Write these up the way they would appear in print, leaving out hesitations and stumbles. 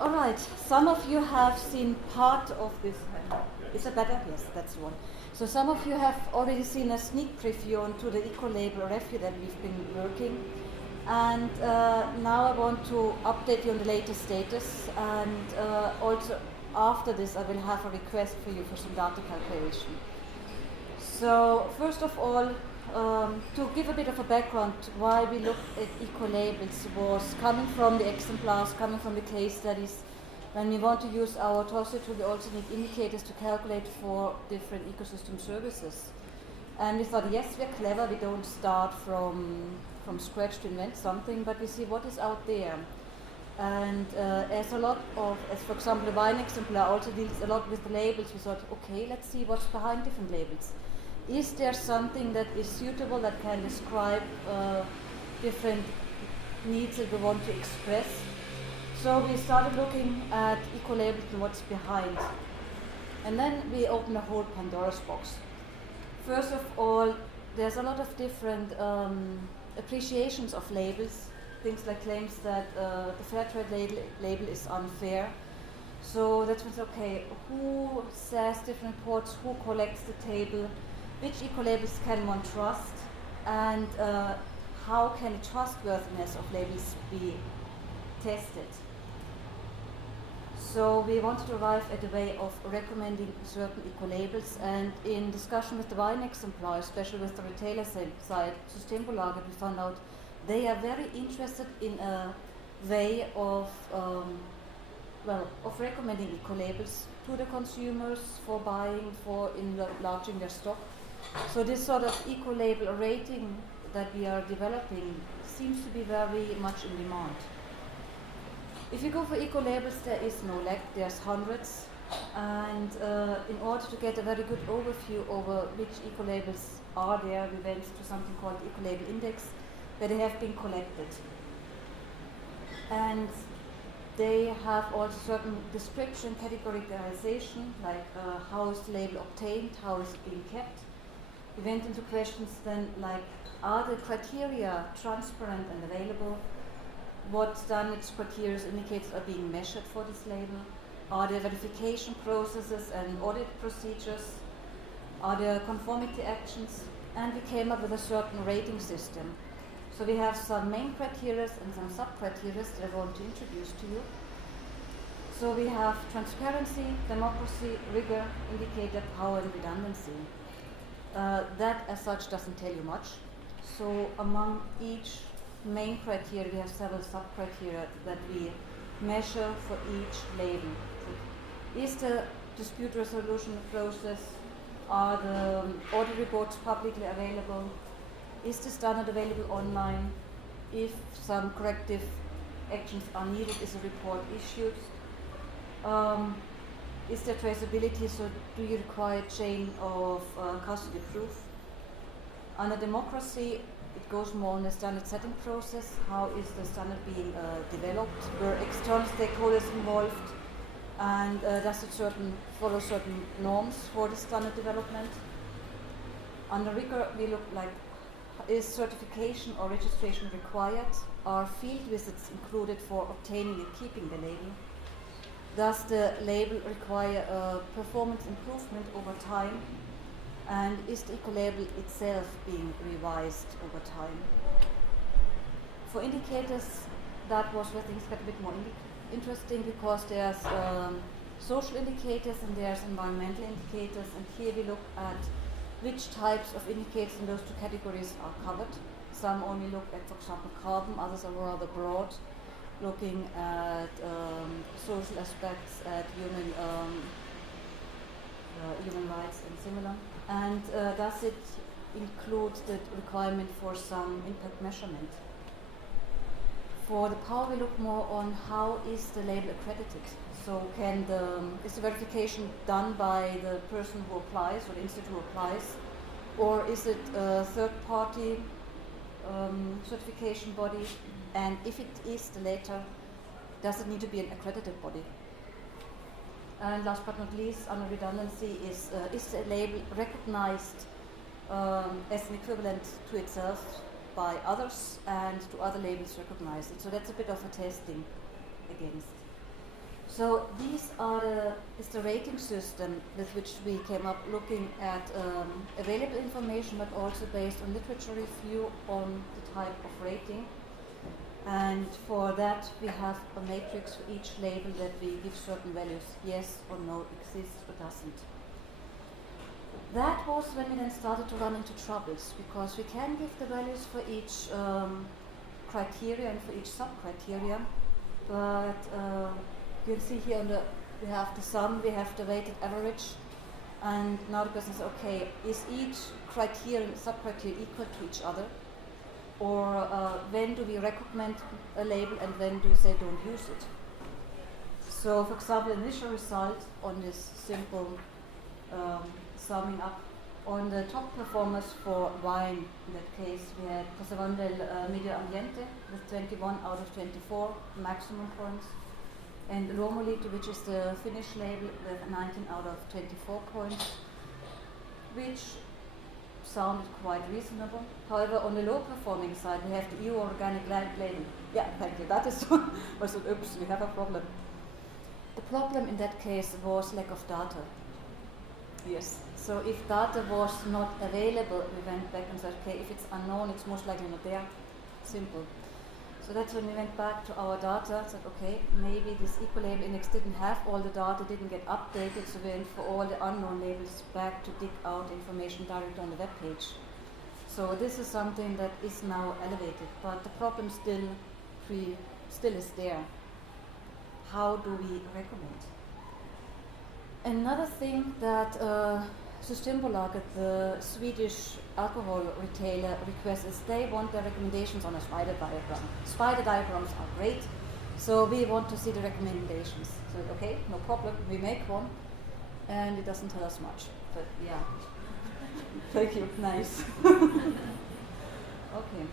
All right, some of you have seen part of this. Is it better? Yes, that's the one. So some of you have already seen a sneak preview onto the Ecolabel review that we've been working. And now I want to update you on the latest status. And also after this, I will have a request for you for some data calculation. So first of all, to give a bit of a background why we looked at ecolabels was coming from the exemplars, coming from the case studies. When we want to use our TOSI tool, we also need indicators to calculate for different ecosystem services. And we thought, yes, we're clever, we don't start from scratch to invent something, but we see what is out there. And as a lot of, as for example, the wine exemplar also deals a lot with the labels, we thought, okay, let's see what's behind different labels. Is there something that is suitable that can describe different needs that we want to express? So we started looking at ecolabels and what's behind. And then we opened a whole Pandora's box. First of all, there's a lot of different appreciations of labels. Things like claims that the fair trade label is unfair. So that means, okay, who says different reports, who collects the table, which ecolabels can one trust, and how can the trustworthiness of labels be tested? So we wanted to arrive at a way of recommending certain ecolabels, and in discussion with the wine exemplar, especially with the retailer side, Systembolaget, we found out they are very interested in a way of recommending ecolabels to the consumers for buying, for enlarging their stock. So this sort of ecolabel rating that we are developing seems to be very much in demand. If you go for ecolabels, there is no lack, there's hundreds. And in order to get a very good overview over which ecolabels are there, we went to something called the Ecolabel Index, where they have been collected. And they have also certain description, categorization, like how is the label obtained, how is it being kept. We went into questions then like, are the criteria transparent and available? What standards, criteria, indicators are being measured for this label? Are there verification processes and audit procedures? Are there conformity actions? And we came up with a certain rating system. So we have some main criteria and some sub-criteria that I want to introduce to you. So we have transparency, democracy, rigor, indicator, power, and redundancy. That as such doesn't tell you much. So among each main criteria, we have several sub-criteria that we measure for each label. Is the dispute resolution process, are the audit reports publicly available? Is the standard available online? If some corrective actions are needed, is a report issued? Is there traceability, so do you require chain of custody proof? Under democracy, it goes more on the standard setting process. How is the standard being developed? Were external stakeholders involved? And does it follow certain norms for the standard development? Under rigor, we look like, is certification or registration required? Are field visits included for obtaining and keeping the label? Does the label require performance improvement over time? And is the ecolabel itself being revised over time? For indicators, that was where things got a bit more interesting, because there's social indicators and there's environmental indicators, and here we look at which types of indicators in those two categories are covered. Some only look at, for example, carbon, others are rather broad, looking at social aspects, at human rights and similar. And does it include the requirement for some impact measurement? For the power, we look more on how is the label accredited. So is the verification done by the person who applies or the institute who applies, or is it a third-party certification body? And if it is the latter, does it need to be an accredited body? And last but not least, under redundancy, is the label recognized as an equivalent to itself by others, and do other labels recognize it? So that's a bit of a testing against. So these are is the rating system with which we came up looking at available information, but also based on literature review on the type of rating. And for that we have a matrix for each label that we give certain values, yes or no, exists or doesn't. That was when we then started to run into troubles, because we can give the values for each criteria and for each sub-criteria, but you can see here we have the sum, we have the weighted average, and now the question is, okay, is each criteria and sub-criteria equal to each other? Or when do we recommend a label and when do we say don't use it? So for example, initial result on this simple summing up, on the top performers for wine, in that case we had Conservando del Medio Ambiente with 21 out of 24 maximum points, and Lomolito, which is the Finnish label, with 19 out of 24 points, which sounded quite reasonable. However, on the low performing side we have the EU organic label. Yeah, thank you, that is was an oops, we have a problem. The problem in that case was lack of data. Yes. So if data was not available, we went back and said, okay, if it's unknown, it's most likely not there. Simple. So that's when we went back to our data, said, okay, maybe this Ecolabel index didn't have all the data, didn't get updated, so we went for all the unknown labels back to dig out information directly on the web page. So this is something that is now elevated, but the problem still is there. How do we recommend? Another thing that Systembolaget, the Swedish alcohol retailer, requests is they want their recommendations on a spider diagram. Spider diagrams are great, so we want to see the recommendations. So okay, no problem, we make one, and it doesn't tell us much, but yeah. Thank you, nice. Okay,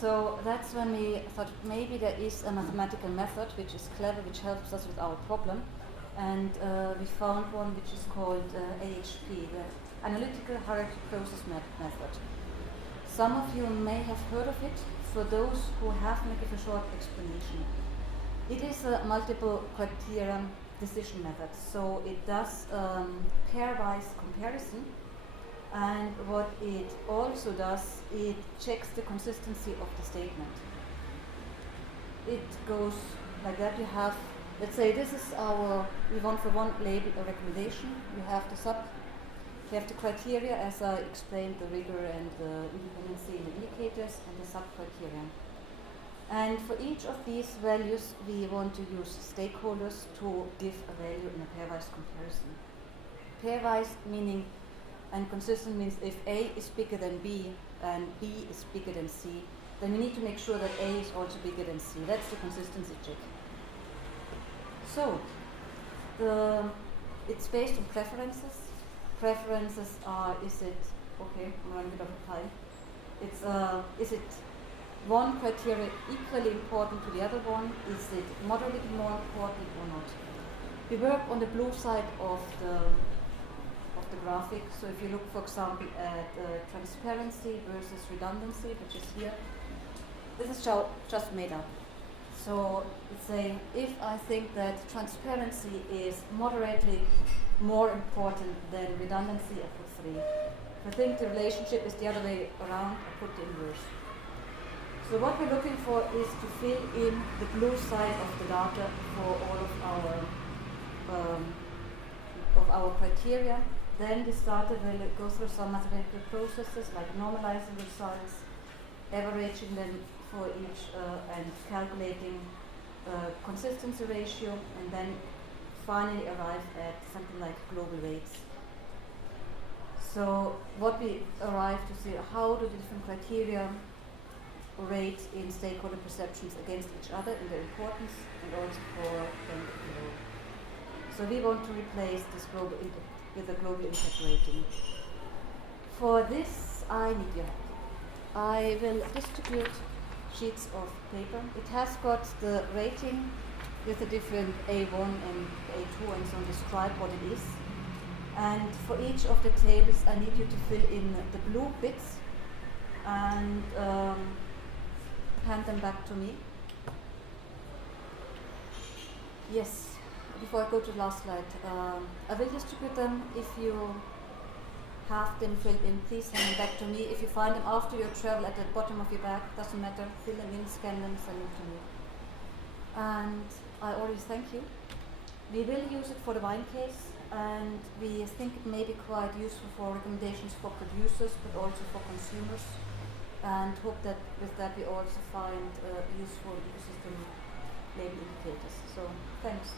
so that's when we thought maybe there is a mathematical method which is clever, which helps us with our problem. And we found one which is called AHP, the Analytical Hierarchy Process Method. Some of you may have heard of it. For those who haven't, I'll give a short explanation. It is a multiple criteria decision method, so it does pairwise comparison, and what it also does, it checks the consistency of the statement. It goes like that. You have, let's say this is we want for one label a recommendation. You have the criteria, as I explained, the rigor and the independency in the indicators, and the sub-criteria. And for each of these values, we want to use stakeholders to give a value in a pairwise comparison. Pairwise meaning, and consistent means if A is bigger than B and B is bigger than C, then we need to make sure that A is also bigger than C. That's the consistency check. So, it's based on preferences. Preferences are, is it, okay, I'm running a bit of time. It's, is it one criteria equally important to the other one? Is it moderately more important or not? We work on the blue side of the graphic. So if you look, for example, at transparency versus redundancy, which is here, this is just made up. So it's saying, if I think that transparency is moderately more important than redundancy, I put 3. If I think the relationship is the other way around, I put the inverse. So what we're looking for is to fill in the blue side of the data for all of our criteria. Then this data will go through some mathematical processes like normalizing results, averaging them for each, and calculating consistency ratio, and then finally arrive at something like global weights. So what we arrive to see, how do the different criteria rate in stakeholder perceptions against each other in their importance, and also for them to grow. So we want to replace this global impact with a global impact rating. For this, I need your help. I will distribute sheets of paper. It has got the rating with the different A1 and A2 and so on, describe what it is. And for each of the tables, I need you to fill in the blue bits and hand them back to me. Yes, before I go to the last slide, I will distribute them. If you have them filled in, please send them back to me. If you find them after your travel at the bottom of your bag, doesn't matter, fill them in, scan them, send them to me. And I always thank you. We will use it for the wine case, and we think it may be quite useful for recommendations for producers, but also for consumers, and hope that with that we also find useful ecosystem label indicators. So thanks.